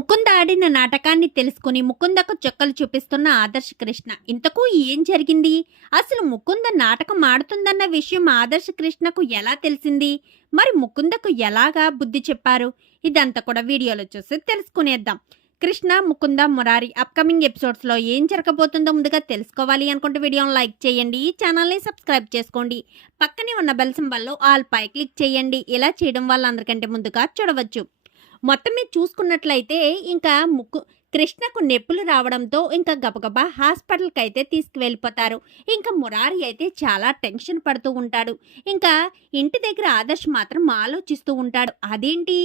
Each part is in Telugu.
ముకుంద ఆడిన నాటకాన్ని తెలుసుకుని ముకుందకు చుక్కలు చూపిస్తున్న ఆదర్శ కృష్ణ. ఇంతకు ఏం జరిగింది? అసలు ముకుంద నాటకం ఆడుతుందన్న విషయం ఆదర్శ కృష్ణకు ఎలా తెలిసింది? మరి ముకుందకు ఎలాగా బుద్ధి చెప్పారు? ఇదంతా కూడా వీడియోలో చూసి తెలుసుకునేద్దాం. కృష్ణ ముకుంద మురారి అప్కమింగ్ ఎపిసోడ్స్లో ఏం జరగబోతుందో ముందుగా తెలుసుకోవాలి అనుకుంటే వీడియోని లైక్ చేయండి. ఈ ఛానల్ని సబ్స్క్రైబ్ చేసుకోండి. పక్కనే ఉన్న బెల్ సింబల్లో ఆల్ పై క్లిక్ చేయండి. ఇలా చేయడం వల్ల అందరికంటే ముందుగా చూడవచ్చు. మొత్తం మీద చూసుకున్నట్లయితే ఇంకా ముక్కు కృష్ణకు నొప్పులు రావడంతో ఇంకా గబగబా హాస్పిటల్కి అయితే తీసుకువెళ్ళిపోతారు. ఇంకా మురారి అయితే చాలా టెన్షన్ పడుతూ ఉంటాడు. ఇంకా ఇంటి దగ్గర ఆదర్శ్ మాత్రం ఆలోచిస్తూ ఉంటాడు. అదేంటి?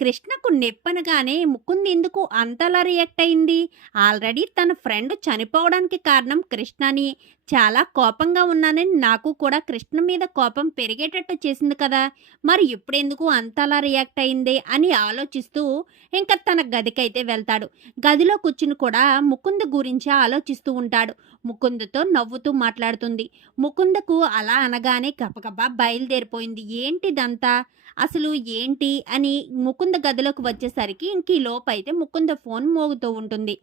కృష్ణకు నొప్పనగానే ముకుంది ఎందుకు? అంతలా రియాక్ట్ అయింది? ఆల్రెడీ తన ఫ్రెండ్ చనిపోవడానికి కారణం కృష్ణని చాలా కోపంగా ఉన్నానని నాకు కూడా కృష్ణ మీద కోపం పెరిగేటట్టు చేసింది కదా. మరి ఇప్పుడెందుకు అంతలా రియాక్ట్ అయింది అని ఆలోచిస్తూ ఇంకా తన గదికైతే వెళ్తాడు. గదిలో కూర్చుని కూడా ముకుంద గురించి ఆలోచిస్తూ ఉంటాడు. ముకుందతో నవ్వుతూ మాట్లాడుతుంది. ముకుందకు అలా అనగానే గబగబా బయలుదేరిపోయింది. ఏంటిదంతా? అసలు ఏంటి? అని ముకుంద గదిలోకి వచ్చేసరికి ఇంక ఈ లోపైతే ముకుంద ఫోన్ మోగుతూ ఉంటుంది.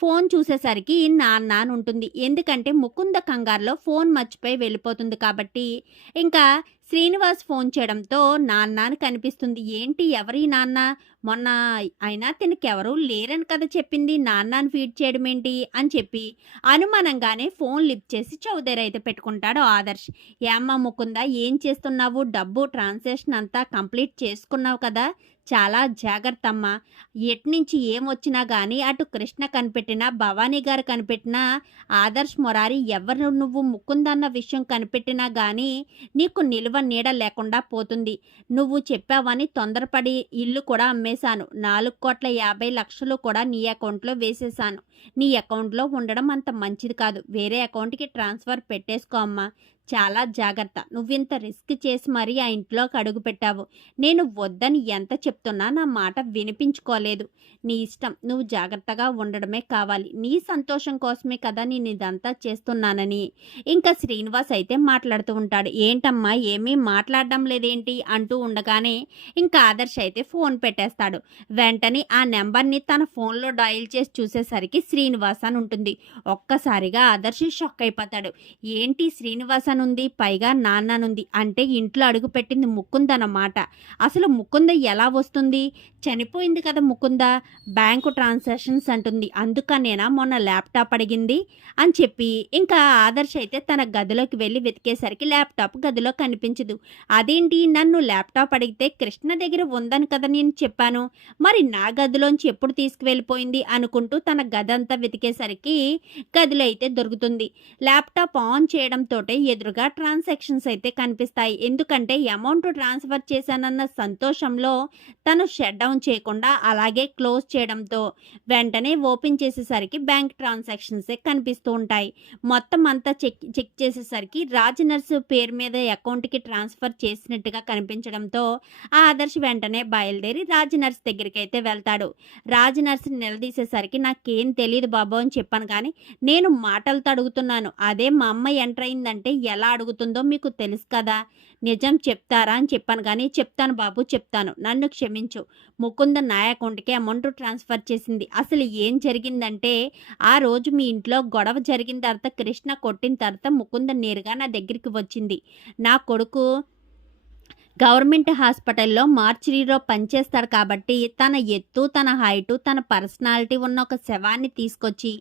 ఫోన్ చూసేసరికి నాన్న అని ఉంటుంది. ఎందుకంటే ముకుంద కంగారులో ఫోన్ మర్చిపోయి వెళ్ళిపోతుంది కాబట్టి ఇంకా శ్రీనివాస్ ఫోన్ చేయడంతో నాన్న అని కనిపిస్తుంది. ఏంటి ఎవరి నాన్న? మొన్న అయినా తినకి ఎవరు లేరని కదా చెప్పింది. నాన్న అని ఫీడ్ చేయడం ఏంటి? అని చెప్పి అనుమానంగానే ఫోన్ లిఫ్ట్ చేసి చౌదరి అయితే పెట్టుకుంటాడు ఆదర్శ్. ఏమ్మా ముకుందా ఏం చేస్తున్నావు? డబ్బు ట్రాన్సాక్షన్ అంతా కంప్లీట్ చేసుకున్నావు కదా? చాలా జాగ్రత్త అమ్మా ఎట్నుంచి ఏం వచ్చినా కానీ అటు కృష్ణ కనిపెట్టినా భవానీ గారు కనిపెట్టినా ఆదర్శ్ మొరారి ఎవరు నువ్వు ముక్కుందన్న విషయం కనిపెట్టినా కానీ నీకు నిల్వ నీడ లేకుండా పోతుంది. నువ్వు చెప్పావని తొందరపడి ఇల్లు కూడా అమ్మేశాను. నాలుగు కోట్ల యాభై లక్షలు కూడా నీ అకౌంట్లో వేసేశాను. నీ అకౌంట్లో ఉండడం అంత మంచిది కాదు. వేరే అకౌంట్కి ట్రాన్స్ఫర్ పెట్టేసుకో అమ్మా. చాలా జాగ్రత్త. నువ్వింత రిస్క్ చేసి మరీ ఆ ఇంట్లోకి అడుగు పెట్టావు. నేను వద్దని ఎంత చెప్తున్నా నా మాట వినిపించుకోలేదు. నీ ఇష్టం. నువ్వు జాగ్రత్తగా ఉండడమే కావాలి. నీ సంతోషం కోసమే కదా నేను ఇదంతా చేస్తున్నానని. ఇంకా శ్రీనివాస్ అయితే మాట్లాడుతూ ఉంటాడు. ఏంటమ్మా ఏమీ మాట్లాడడం లేదేంటి? అంటూ ఉండగానే ఇంకా ఆదర్శ్ అయితే ఫోన్ పెట్టేస్తాడు. వెంటనే ఆ నెంబర్ని తన ఫోన్లో డయల్ చేసి చూసేసరికి శ్రీనివాస్ అని ఉంటుంది. ఒక్కసారిగా ఆదర్శ్ షాక్ అయిపోతాడు. ఏంటి శ్రీనివాస్ అని ఉంది పైగా నాన్ననుంది అంటే ఇంట్లో అడుగుపెట్టింది ముకుందన్నమాట. అసలు ముకుంద ఎలా వస్తుంది? చనిపోయింది కదా ముకుంద బ్యాంకు ట్రాన్సాక్షన్స్ అంటుంది. అందుకనేనా మొన్న ల్యాప్టాప్ అడిగింది? అని చెప్పి ఇంకా ఆదర్శ్ అయితే తన గదిలోకి వెళ్ళి వెతికేసరికి ల్యాప్టాప్ గదిలో కనిపించదు. అదేంటి నన్ను ల్యాప్టాప్ అడిగితే కృష్ణ దగ్గర ఉందని కదా నేను చెప్పాను. మరి నా గదిలోంచి ఎప్పుడు తీసుకువెళ్ళిపోయింది అనుకుంటూ తన గదంతా వెతికేసరికి గదిలో అయితే దొరుకుతుంది. ల్యాప్టాప్ ఆన్ చేయడంతో ఎదురుగా ట్రాన్సాక్షన్స్ అయితే కనిపిస్తాయి. ఎందుకంటే అమౌంట్ ట్రాన్స్ఫర్ చేశానన్న సంతోషంలో తను షట్ డౌన్ చేయకుండా అలాగే క్లోజ్ చేయడంతో వెంటనే ఓపెన్ చేసేసరికి బ్యాంక్ ట్రాన్సాక్షన్సే కనిపిస్తూ ఉంటాయి. మొత్తం అంతా చెక్ చెక్ చేసేసరికి రాజ్ నర్సు పేరు మీద అకౌంట్కి ట్రాన్స్ఫర్ చేసినట్టుగా కనిపించడంతో ఆ ఆదర్శ్ వెంటనే బయలుదేరి రాజ్ నర్స్ దగ్గరికి అయితే వెళ్తాడు. రాజ్ నర్స్ని నిలదీసేసరికి నాకేం తెలియదు బాబు అని చెప్పాను కానీ నేను మాటలతో అడుగుతున్నాను. అదే మా అమ్మ ఎంటర్ అయిందంటే ఎలా అడుగుతుందో మీకు తెలుసు కదా. నిజం చెప్తారా అని చెప్పాను కానీ చెప్తాను బాబు చెప్తాను. నన్ను క్షమించు. ముకుంద నా అకౌంట్కి అమౌంట్ ట్రాన్స్ఫర్ చేసింది. అసలు ఏం జరిగిందంటే ఆ రోజు మీ ఇంట్లో గొడవ జరిగిన తర్వాత కృష్ణ కొట్టిన తర్వాత ముకుంద నేరుగా నా దగ్గరికి వచ్చింది. నా కొడుకు గవర్నమెంట్ హాస్పిటల్లో మార్చిరీలో పనిచేస్తాడు కాబట్టి తన ఎత్తు తన హైటు తన పర్సనాలిటీ ఉన్న ఒక శవాన్ని తీసుకొచ్చి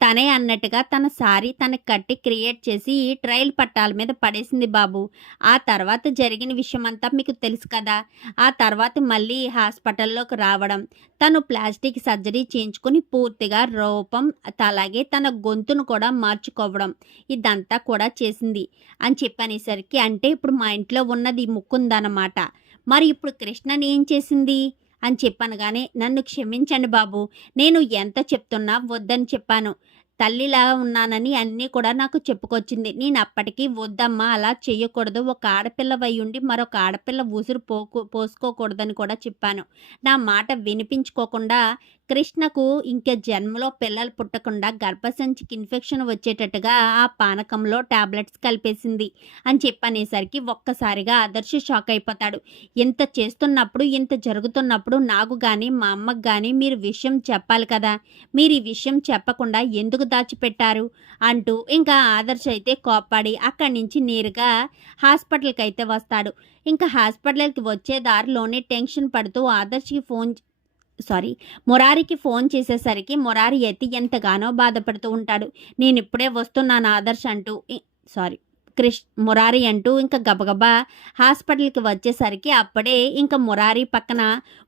తనే అన్నట్టుగా తన సారీ తనకి కట్టి క్రియేట్ చేసి ట్రయల్ పట్టాల మీద పడేసింది బాబు. ఆ తర్వాత జరిగిన విషయం అంతా మీకు తెలుసు కదా. ఆ తర్వాత మళ్ళీ హాస్పిటల్లోకి రావడం తను ప్లాస్టిక్ సర్జరీ చేయించుకుని పూర్తిగా రూపం అలాగే తన గొంతును కూడా మార్చుకోవడం ఇదంతా కూడా చేసింది అని చెప్పనేసరికి అంటే ఇప్పుడు మా ఇంట్లో ఉన్నది ముక్కుందన్నమాట. మరి ఇప్పుడు కృష్ణని ఏం చేసింది? అని చెప్పాను కానీ నన్ను క్షమించండి బాబు నేను ఎంత చెప్తున్నా వద్దని చెప్పాను. తల్లిలా ఉన్నానని అన్నీ కూడా నాకు చెప్పుకొచ్చింది. నేను అప్పటికీ వద్దమ్మా అలా చేయకూడదు ఒక ఆడపిల్ల వై ఉండి మరొక ఆడపిల్ల ఉసురు పోకు పోసుకోకూడదని కూడా చెప్పాను. నా మాట వినిపించుకోకుండా కృష్ణకు ఇంకా జన్మలో పిల్లలు పుట్టకుండా గర్భసంచికి ఇన్ఫెక్షన్ వచ్చేటట్టుగా ఆ పానకంలో టాబ్లెట్స్ కలిపేసింది అని చెప్పనేసరికి ఒక్కసారిగా ఆదర్శ షాక్ అయిపోతాడు. ఇంత చేస్తున్నప్పుడు ఇంత జరుగుతున్నప్పుడు నాకు కానీ మా అమ్మకు కానీ మీరు విషయం చెప్పాలి కదా. మీరు ఈ విషయం చెప్పకుండా ఎందుకు దాచిపెట్టారు? అంటూ ఇంకా ఆదర్శ అయితే కోపాడి అక్కడి నుంచి నేరుగా హాస్పిటల్కి అయితే వస్తాడు. ఇంకా హాస్పిటల్కి వచ్చే దారిలోనే టెన్షన్ పడుతూ ఆదర్శకి ఫోన్ సారీ మురారికి ఫోన్ చేసేసరికి మురారి అయితే ఎంతగానో బాధపడుతూ ఉంటాడు. నేను ఇప్పుడే వస్తున్నాను ఆదర్శ్ అంటూ సారీ క్రిష్ మురారి అంటూ ఇంకా గబగబా హాస్పిటల్కి వచ్చేసరికి అప్పుడే ఇంకా మురారి పక్కన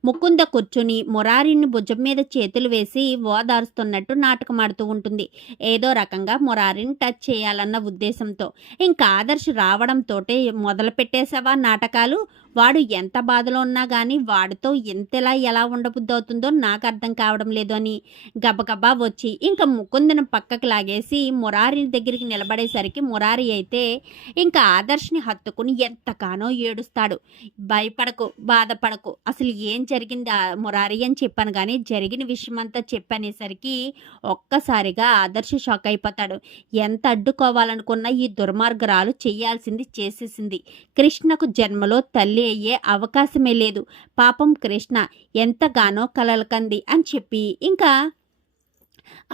ముకుంద కూర్చుని మురారిని భుజం మీద చేతులు వేసి ఓదారుస్తున్నట్టు నాటకం ఆడుతూ ఉంటుంది. ఏదో రకంగా మురారిని టచ్ చేయాలన్న ఉద్దేశంతో. ఇంకా ఆదర్శ్ రావడంతో మొదలు పెట్టేసావా నాటకాలు? వాడు ఎంత బాధలో ఉన్నా కానీ వాడితో ఎంతలా ఎలా ఉండబుద్ధి అవుతుందో నాకు అర్థం కావడం లేదు అని గబగబా వచ్చి ఇంకా ముకుందను పక్కకు లాగేసి మురారి దగ్గరికి నిలబడేసరికి మురారి అయితే ఇంకా ఆదర్శ్ని హత్తుకుని ఎంతగానో ఏడుస్తాడు. భయపడకు బాధపడకు అసలు ఏం జరిగింది ఆ మురారి అని చెప్పాను కానీ జరిగిన విషయం అంతా చెప్పనేసరికి ఒక్కసారిగా ఆదర్శ షాక్ అయిపోతాడు. ఎంత అడ్డుకోవాలనుకున్నా ఈ దుర్మార్గురాలు చేయాల్సింది చేసేసింది. కృష్ణకు జన్మలో తల్లి అయ్యే అవకాశమే లేదు. పాపం కృష్ణ ఎంతగానో కలలకంది అని చెప్పి ఇంకా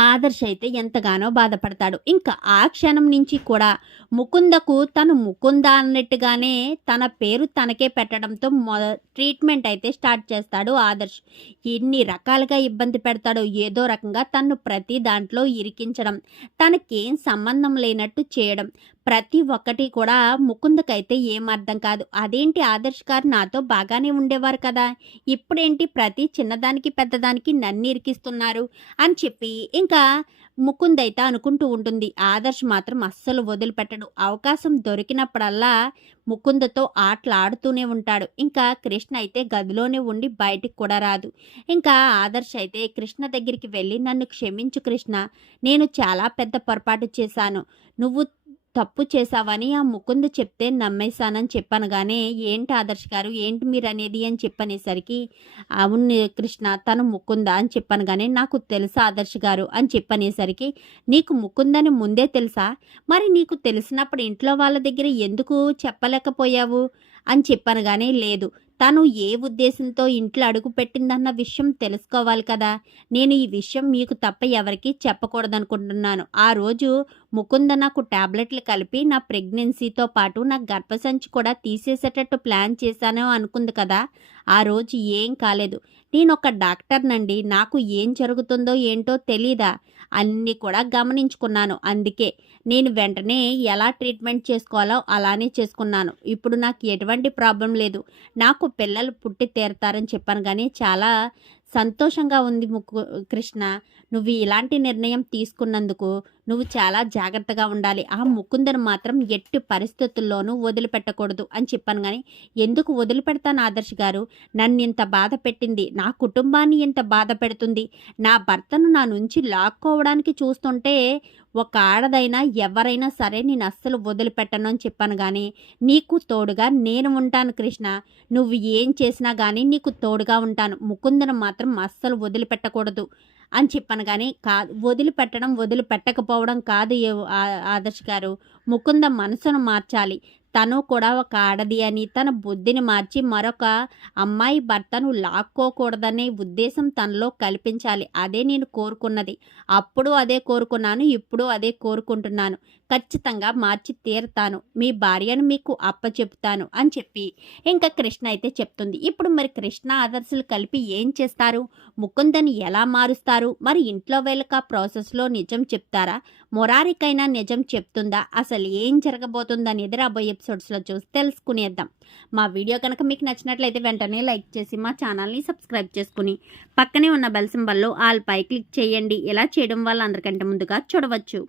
ఆదర్శ్ అయితే ఎంతగానో బాధపడతాడు. ఇంకా ఆ క్షణం నుంచి కూడా ముకుందకు తను ముకుంద అన్నట్టుగానే తన పేరు తనకే పెట్టడంతో మొద ట్రీట్మెంట్ అయితే స్టార్ట్ చేస్తాడు ఆదర్శ్. ఎన్ని రకాలుగా ఇబ్బంది పెడతాడో ఏదో రకంగా తను ప్రతి దాంట్లో ఇరికించడం తనకేం సంబంధం లేనట్టు చేయడం ప్రతి ఒక్కటి కూడా ముకుందకైతే ఏం అర్థం కాదు. అదేంటి ఆదర్శ్ గారు నాతో బాగానే ఉండేవారు కదా? ఇప్పుడేంటి ప్రతి చిన్నదానికి పెద్దదానికి నన్ను ఇరికిస్తున్నారు అని చెప్పి ఇంకా ముకుంద్ అయితే అనుకుంటూ ఉంటుంది. ఆదర్శ్ మాత్రం అస్సలు వదిలిపెట్టడు. అవకాశం దొరికినప్పుడల్లా ముకుందతో ఆటలాడుతూనే ఉంటాడు. ఇంకా కృష్ణ అయితే గదిలోనే ఉండి బయటికి కూడా రాదు. ఇంకా ఆదర్శ్ అయితే కృష్ణ దగ్గరికి వెళ్ళి నన్ను క్షమించు కృష్ణ. నేను చాలా పెద్ద పొరపాటు చేశాను. నువ్వు తప్పు చేశావని ఆ ముకుంద్ చెప్తే నమ్మేశానని చెప్పాను కానీ ఏంటి ఆదర్శ్ గారు? ఏంటి మీరు అనేది అని చెప్పనేసరికి అవును కృష్ణ తను ముకుంద అని చెప్పాను కానీ నాకు తెలుసా ఆదర్శ్ గారు? అని చెప్పనేసరికి నీకు ముకుందని ముందే తెలుసా? మరి నీకు తెలిసినప్పుడు ఇంట్లో వాళ్ళ దగ్గర ఎందుకు చెప్పలేకపోయావు? అని చెప్పాను కానీ లేదు తను ఏ ఉద్దేశంతో ఇంట్లో అడుగు పెట్టిందన్న విషయం తెలుసుకోవాలి కదా. నేను ఈ విషయం మీకు తప్ప ఎవరికీ చెప్పకూడదనుకుంటున్నాను. ఆ రోజు ముకుంద నాకు టాబ్లెట్లు కలిపి నా ప్రెగ్నెన్సీతో పాటు నా గర్భసంచి కూడా తీసేసేటట్టు ప్లాన్ చేశాను అనుకుంది కదా. ఆ రోజు ఏం కాలేదు. నేను ఒక డాక్టర్నండి. నాకు ఏం జరుగుతుందో ఏంటో తెలీదా? అన్నీ కూడా గమనించుకున్నాను. అందుకే నేను వెంటనే ఎలా ట్రీట్మెంట్ చేసుకోవాలో అలానే చేసుకున్నాను. ఇప్పుడు నాకు ఎటువంటి ప్రాబ్లం లేదు. నాకు పిల్లలు పుట్టి తీరతారని చెప్పాను కానీ చాలా సంతోషంగా ఉంది ముక్కు కృష్ణ. నువ్వు ఇలాంటి నిర్ణయం తీసుకున్నందుకు నువ్వు చాలా జాగ్రత్తగా ఉండాలి. ఆ ముకుందను మాత్రం ఎట్టి పరిస్థితుల్లోనూ వదిలిపెట్టకూడదు అని చెప్పాను కానీ ఎందుకు వదిలిపెడతాను ఆదర్శ్ గారు? నన్ను ఇంత బాధ పెట్టింది. నా కుటుంబాన్ని ఇంత బాధ పెడుతుంది. నా భర్తను నా నుంచి లాక్కోవడానికి చూస్తుంటే ఒక ఆడదైనా ఎవరైనా సరే నేను అస్సలు వదిలిపెట్టను అని చెప్పాను కానీ నీకు తోడుగా నేను ఉంటాను కృష్ణ. నువ్వు ఏం చేసినా కానీ నీకు తోడుగా ఉంటాను. ముకుందను మాత్రం అస్సలు వదిలిపెట్టకూడదు అని చెప్పాను కానీ కా వదిలిపెట్టడం వదిలిపెట్టకపోవడం కాదు ఏ- ఆదర్శ్ గారు. ముకుంద మనసును మార్చాలి. తను కూడా ఒక ఆడది అని తన బుద్ధిని మార్చి మరొక అమ్మాయి భర్తను లాక్కోకూడదనే ఉద్దేశం తనలో కల్పించాలి. అదే నేను కోరుకున్నది. అప్పుడు అదే కోరుకున్నాను ఇప్పుడు అదే కోరుకుంటున్నాను. ఖచ్చితంగా మార్చి తీరుతాను. మీ భార్యను మీకు అప్పచెపుతాను అని చెప్పి ఇంకా కృష్ణ అయితే చెప్తుంది. ఇప్పుడు మరి కృష్ణ ఆదర్శలు కలిపి ఏం చేస్తారు? ముకుందని ఎలా మారుస్తారు? మరి ఇంట్లో వెళ్ళక ప్రాసెస్లో నిజం చెప్తారా? మొరారికైనా నిజం చెప్తుందా? అసలు ఏం జరగబోతుంది అనేది రాబోయే ఎపిసోడ్స్లో చూసి తెలుసుకునేద్దాం. మా వీడియో కనుక మీకు నచ్చినట్లయితే వెంటనే లైక్ చేసి మా ఛానల్ని సబ్స్క్రైబ్ చేసుకుని పక్కనే ఉన్న బెల్ సింబల్లో ఆల్ పై క్లిక్ చేయండి. ఇలా చేయడం వల్ల అందరికంటే ముందుగా చూడవచ్చు.